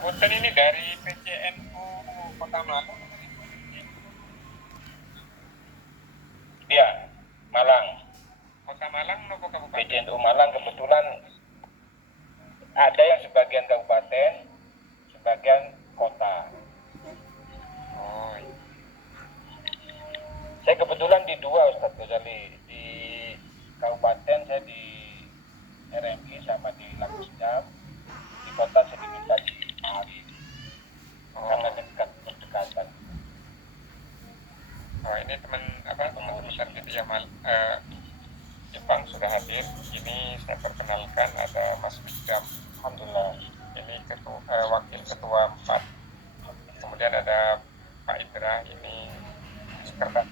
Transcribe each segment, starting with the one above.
Kebetulan ini dari PCNU Kota Malang. Iya, Malang. Kota Malang nopo kabupaten? PCNU Malang kebetulan ada yang sebagian kabupaten, sebagian kota. Oh. Saya kebetulan di dua, Ustadz Ghazali. Di kabupaten saya di RMI sama di Lakusjam. Di kota saya diminta di Mari. Karena berdekatan. Oh, ini teman besar gitu ya, Jepang sudah hadir. Ini saya perkenalkan ada Mas Bidam. Alhamdulillah. Ini wakil ketua 4. Kemudian ada Pak Indra, ini sekretaris.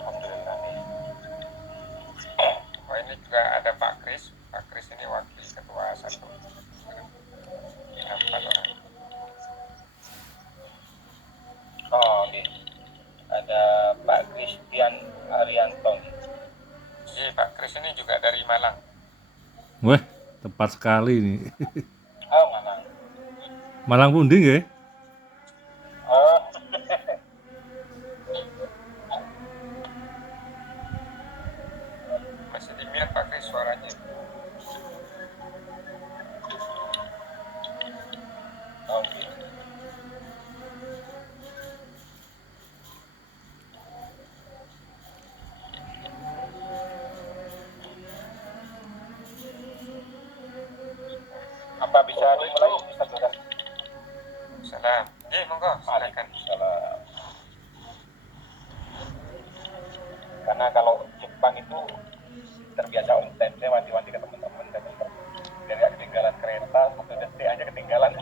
Alhamdulillah nih. Oh, ini juga ada Pak Kris. Pak Kris ini wakil ketua 1. Oh, oke. Ada Pak Christian Arianto. Iya, Pak Kris ini juga dari Malang. Wah, tepat sekali nih. Oh, Malang. Malang pundi nggih? Oh. Masih di-mute Pak Kris suaranya. Oke. Apa bisa dimulai? Salam. Monggo, silakan. Salam. Karena kalau Jepang itu terbiasa on time, saya wanti-wanti ke teman-teman biar gak ketinggalan kereta, 1 detik aja ketinggalan.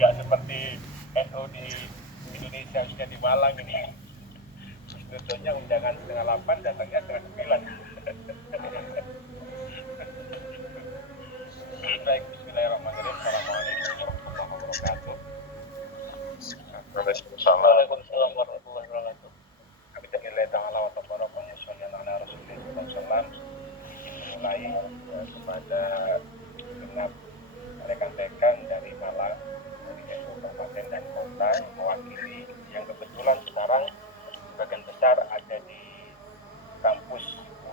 Gak seperti NU di Indonesia, khususnya di Malang ini. Sebetulnya undangan 7:30, datangnya 7:30. Baik, bismillahirrahmanirrahim. Assalamualaikum warahmatullahi wabarakatuh. Waalaikumsalam warahmatullahi wabarakatuh. Kami terkilai ta'ala wa tabaraka wa sallallahu ala rasulillah sallam. Dimulai kepada genap rekan-rekan dari Malang, dari kabupaten dan kota yang mewakili, yang kebetulan sekarang sebagian besar ada di kampus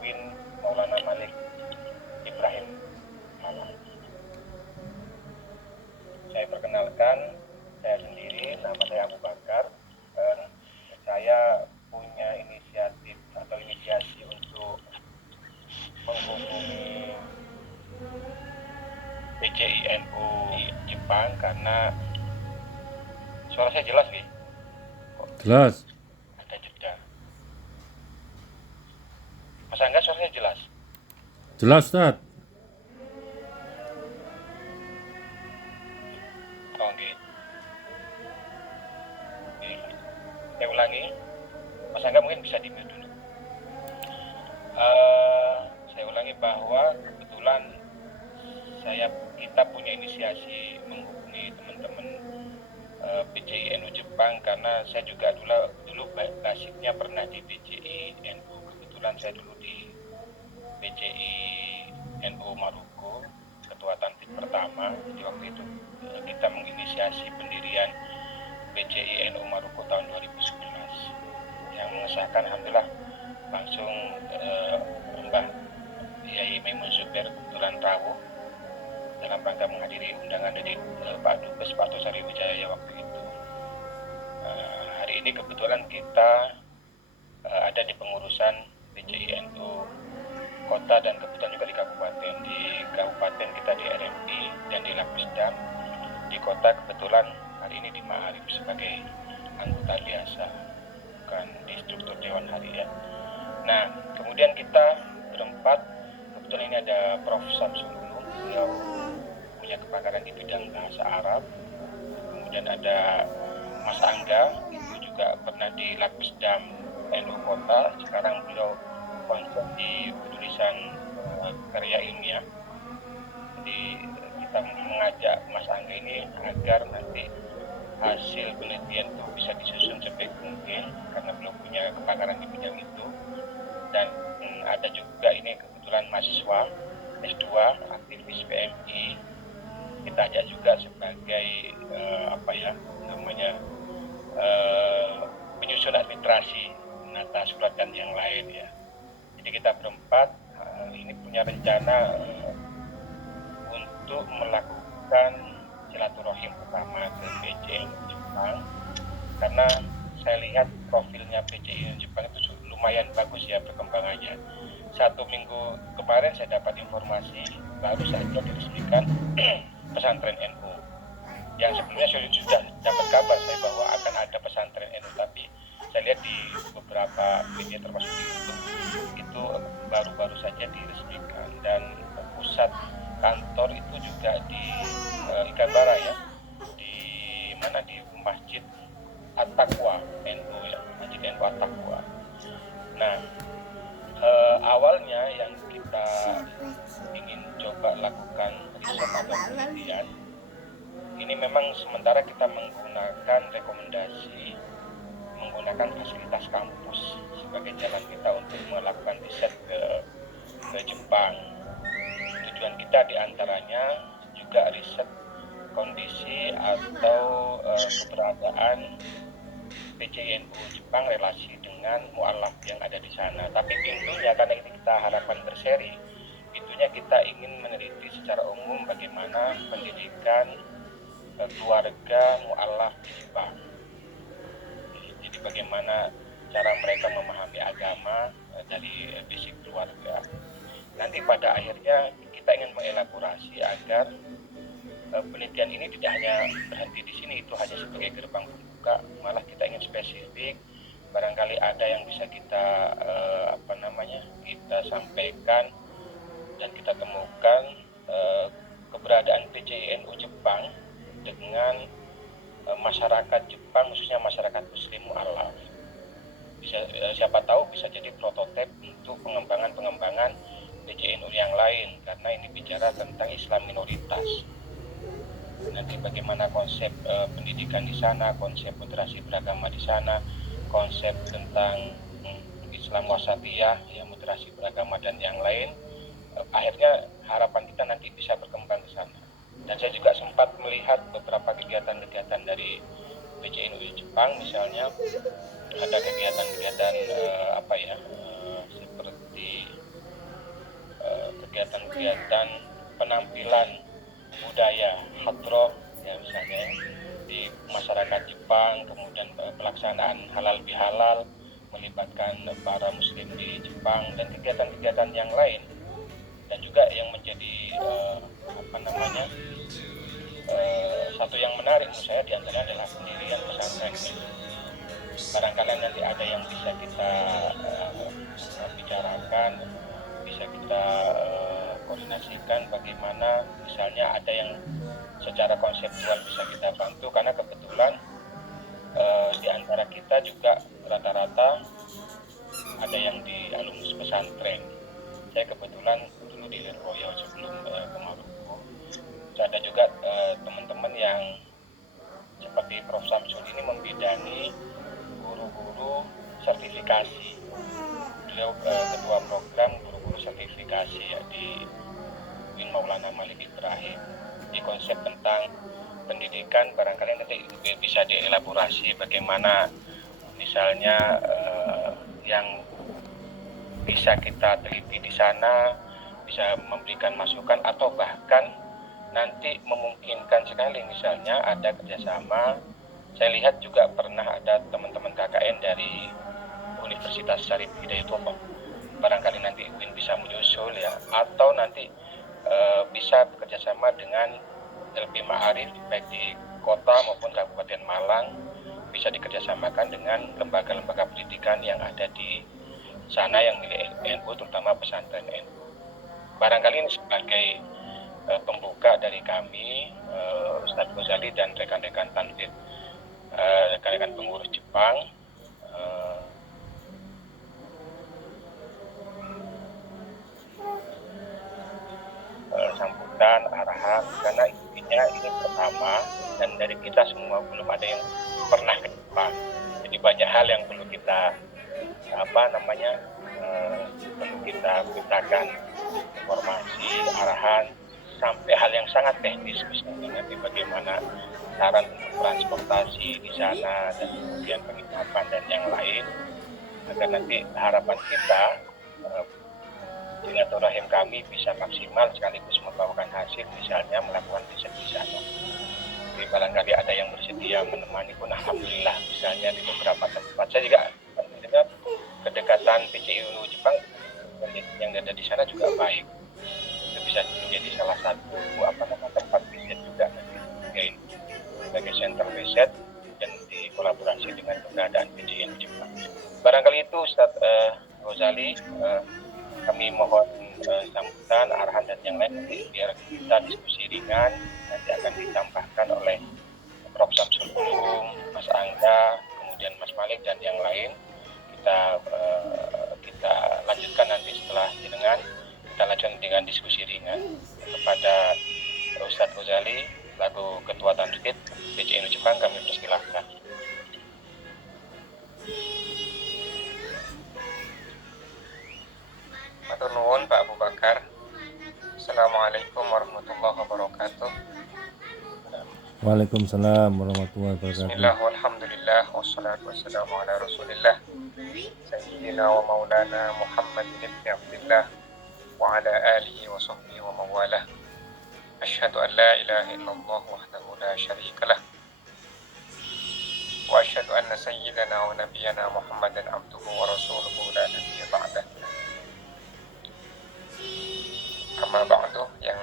UIN Maulana Malik Ibrahim Malang. Saya perkenalkan, saya sendiri, nama saya Abu Bakar. Saya punya inisiatif atau inisiasi untuk menghubungi PCINU Jepang karena suara saya jelas nih. Jelas. Ada jeda. Mas Angga, suaranya jelas? Jelas, Ustaz. Oke. Saya ulangi. Mas Angga mungkin bisa di-mute dulu. Saya ulangi bahwa kebetulan kita punya inisiasi menghubungi teman-teman PCINU Jepang karena saya juga dulu basicnya pernah di PCINU. Kebetulan saya dulu di PCINU Maruko, ketua tanfid pertama. Jadi waktu itu kita menginisiasi pendirian PCINU Maruko tahun 2011 yang mengesahkan alhamdulillah langsung Mbah Yai Maimun Zubair kebetulan rawuh dalam rangka menghadiri undangan dari Pak Dubes Pak Tosari Wijaya waktu itu. Hari ini kebetulan kita ada di pengurusan PCINU kota dan kebetulan juga di kabupaten. Di kabupaten kita di RMI dan di Lakusdam. Di kota kebetulan hari ini di Ma'arif sebagai anggota biasa, bukan di struktur Dewan Harian. Nah, kemudian kita berempat, kebetulan ini ada Prof. Samsul Ulum, beliau punya kepakaran di bidang bahasa Arab. Kemudian ada Mas Angga, itu juga pernah di Lakusdam NU Kota, sekarang beliau konsen di penulisan karya ilmiah. Jadi kita mengajak Mas Angga ini agar nanti hasil penelitian itu bisa disusun sebaik mungkin karena belum punya kepakaran di bidang itu. Dan ada juga ini kebetulan mahasiswa S2 aktivis PMI, kita ajak juga sebagai penyusun administrasi, menata surat dan yang lain ya. Jadi kita berempat ini punya rencana untuk melakukan silaturahim pertama ke BCI Jepang, karena saya lihat profilnya BCI Jepang itu lumayan bagus ya perkembangannya. 1 minggu kemarin saya dapat informasi baru saja diresmikan pesantren NU. Yang sebelumnya sudah dapat kabar saya bahwa akan ada pesantren NU, tapi saya lihat di beberapa media termasuk di YouTube itu baru-baru saja diresmikan, dan pusat kantor itu juga di Ikan Bara ya, di mana, di Masjid At-Taqwa NU ya, Masjid NU At-Taqwa. Nah, awalnya yang kita ingin coba lakukan riset atau penelitian ini memang sementara kita menggunakan rekomendasi menggunakan fasilitas kampus sebagai jalan kita untuk melakukan riset ke Jepang. Tujuan kita diantaranya juga riset kondisi atau keberadaan PCNU Jepang relasi dengan mu'alaf yang ada di sana. Tapi pintunya, karena ini kita harapan berseri, pintunya kita ingin meneliti secara umum bagaimana pendidikan keluarga mu'alaf di Jepang. Jadi bagaimana cara mereka memahami agama dari basic keluarga. Nanti pada akhirnya kita ingin mengelaborasi agar penelitian ini tidak hanya berhenti di sini, itu hanya sebagai gerbang pembuka, malah kita ingin spesifik. Barangkali ada yang bisa kita kita sampaikan dan kita temukan keberadaan PCI NU Jepang dengan masyarakat Jepang, khususnya masyarakat Muslim mu'alaf. Siapa tahu bisa jadi prototip untuk pengembangan PCI NU yang lain, karena ini bicara tentang Islam minoritas. Nanti bagaimana konsep pendidikan di sana, konsep moderasi beragama di sana, konsep tentang Islam wasatiyah, ya, moderasi beragama dan yang lain. Akhirnya harapan kita nanti bisa berkembang ke sana. Dan saya juga sempat melihat beberapa kegiatan-kegiatan dari PCNU Jepang, misalnya ada kegiatan-kegiatan seperti kegiatan-kegiatan penampilan budaya hadroh ya, misalnya di masyarakat Jepang, kemudian pelaksanaan halal bihalal melibatkan para muslim di Jepang, dan kegiatan-kegiatan yang lain. Dan juga yang menjadi satu yang menarik menurut saya diantaranya adalah pendirian pesantren. Barangkali nanti ada yang bisa kita bicarakan, bisa kita koordinasikan bagaimana misalnya ada yang secara konseptual bisa kita bantu, karena kebetulan di antara kita juga rata-rata ada yang di alumnus pesantren. Saya kebetulan dulu di Lirboyo sebelum ke Maroko. Ada juga teman-teman yang seperti Prof. Samsul ini membidangi guru-guru sertifikasi. Beliau ketua program guru-guru sertifikasi ya, di UIN Maulana Malik Ibrahim. Di konsep tentang pendidikan barangkali nanti bisa dielaborasi bagaimana misalnya yang bisa kita teliti di sana, bisa memberikan masukan, atau bahkan nanti memungkinkan sekali misalnya ada kerjasama. Saya lihat juga pernah ada teman-teman KKN dari Universitas Syarif Hidayatullah, barangkali nanti UIN bisa menyusul ya, atau nanti bisa bekerjasama dengan LP Ma'arif baik di kota maupun Kabupaten Malang, bisa dikerjasamakan dengan lembaga-lembaga pendidikan yang ada di sana yang milik NU, terutama pesantren NU. Barangkali ini sebagai pembuka dari kami, Ustadz Ghazali dan rekan-rekan tanfid, rekan-rekan pengurus Jepang. Sambutan, arahan, karena intinya artinya ini pertama dan dari kita semua belum ada yang pernah ke Jepang. Jadi banyak hal yang perlu kita perlu kita mintakan informasi, arahan, sampai hal yang sangat teknis, misalnya nanti bagaimana saran untuk transportasi di sana dan kemudian penginapan dan yang lain, agar nanti harapan kita silaturahim kami bisa maksimal sekaligus membawakan hasil, misalnya melakukan riset di sana. Jadi barangkali ada yang bersedia menemani pun alhamdulillah, misalnya di beberapa tempat. Saya juga mendengar kedekatan PCI UNU Jepang yang ada di sana juga baik. Itu bisa menjadi salah satu tempat riset juga nanti sebagai center riset dan dikolaborasi dengan keberadaan PCI UNU Jepang. Barangkali itu Ustaz Ghazali, kami mohon sambutan, arahan dan yang lain nanti biar kita diskusi ringan, nanti akan ditambahkan oleh Prof. Samsul Ulum, Mas Angga, kemudian Mas Malik dan yang lain. Kita lanjutkan nanti setelah jenengan, kita lanjutkan dengan diskusi ringan. Kepada Ustadz Ghazali, lagu Ketua Tanfid PCI UNU Jepang, kami persilahkan. Matur nuwun Pak Abu Bakar. Assalamualaikum warahmatullahi wabarakatuh. Waalaikumsalam warahmatullahi wabarakatuh. Bismillah, walhamdulillah, wassalatu wassalamu ala rasulillah Sayyidina wa maulana Muhammad ibn Abdillah wa ala alihi wa sahbihi wa mawalah. Asyhadu an la ilaha illallah wahdahu la syarikalah wa asyhadu anna sayyidana wa nabiyyana Muhammadan abduhu wa rasuluhu la nabiyya ba'dah. Amma ba'du, yang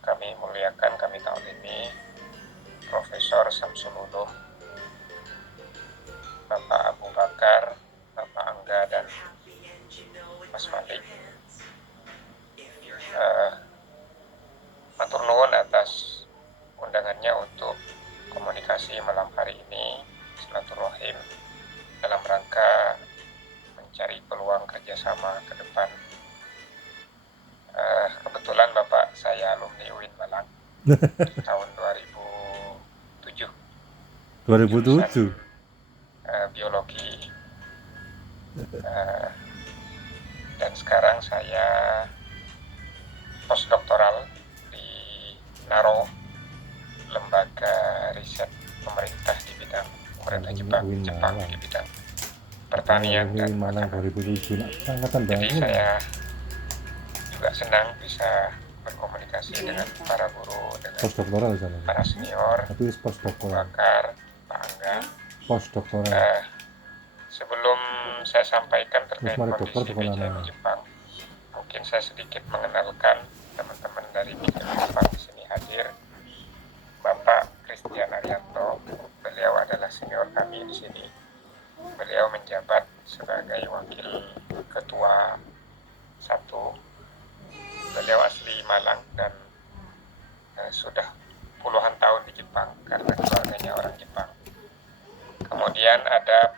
kami muliakan, kami ta'zimi Profesor Samsul Ulum, Bapak Abu Bakar, Bapak Angga dan Mas Malik. Matur nuwun atas undangannya untuk komunikasi malam hari ini, silaturahim dalam rangka mencari peluang kerjasama ke depan. Kebetulan Bapak saya alumni UIN Malang tahun 2007. 2007. Biologi. Dan sekarang saya postdoktoral di NARO, lembaga riset pemerintah di bidang pemerintah Jepang di bidang pertanian dan Malang makanan. 2007 angkatan Jadi baru. saya juga senang bisa berkomunikasi dengan para guru, dengan Postdoktoral sana. para senior, Tapi postdoktoral. Bakar, Pak Angga. Postdoktoral. Sebelum saya sampaikan terkait Mas Mari kondisi dokter PCI kemana? Jepang, mungkin saya sedikit mengenalkan teman-teman dari PCI Jepang di sini hadir. Bapak Christian Arianto, beliau adalah senior kami di sini. Beliau menjabat sebagai wakil ketua 1. Beliau asli Malang dan sudah puluhan tahun di Jepang karena keluarganya orang Jepang. Kemudian ada